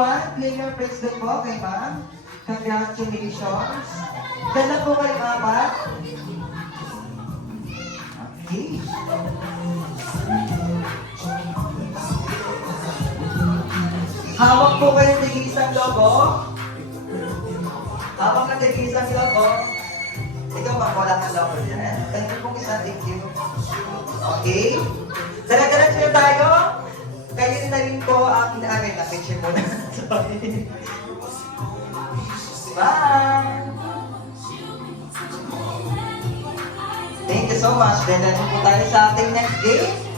everyone. Claim your bracelet po kay ma'am. Congratulations. Ganda po kayo, apat. Okay. Hawak po kayo ng isang logo. Hawak na isang logo. Ikaw ba, wala kang logo dyan. Thank you po isa, thank you. Okay. Dala-dala siya tayo. Kayo na rin po ang inaamin na picture mo na. Sorry. Bye! Thank you so much. Then, po tayo sa ating next game.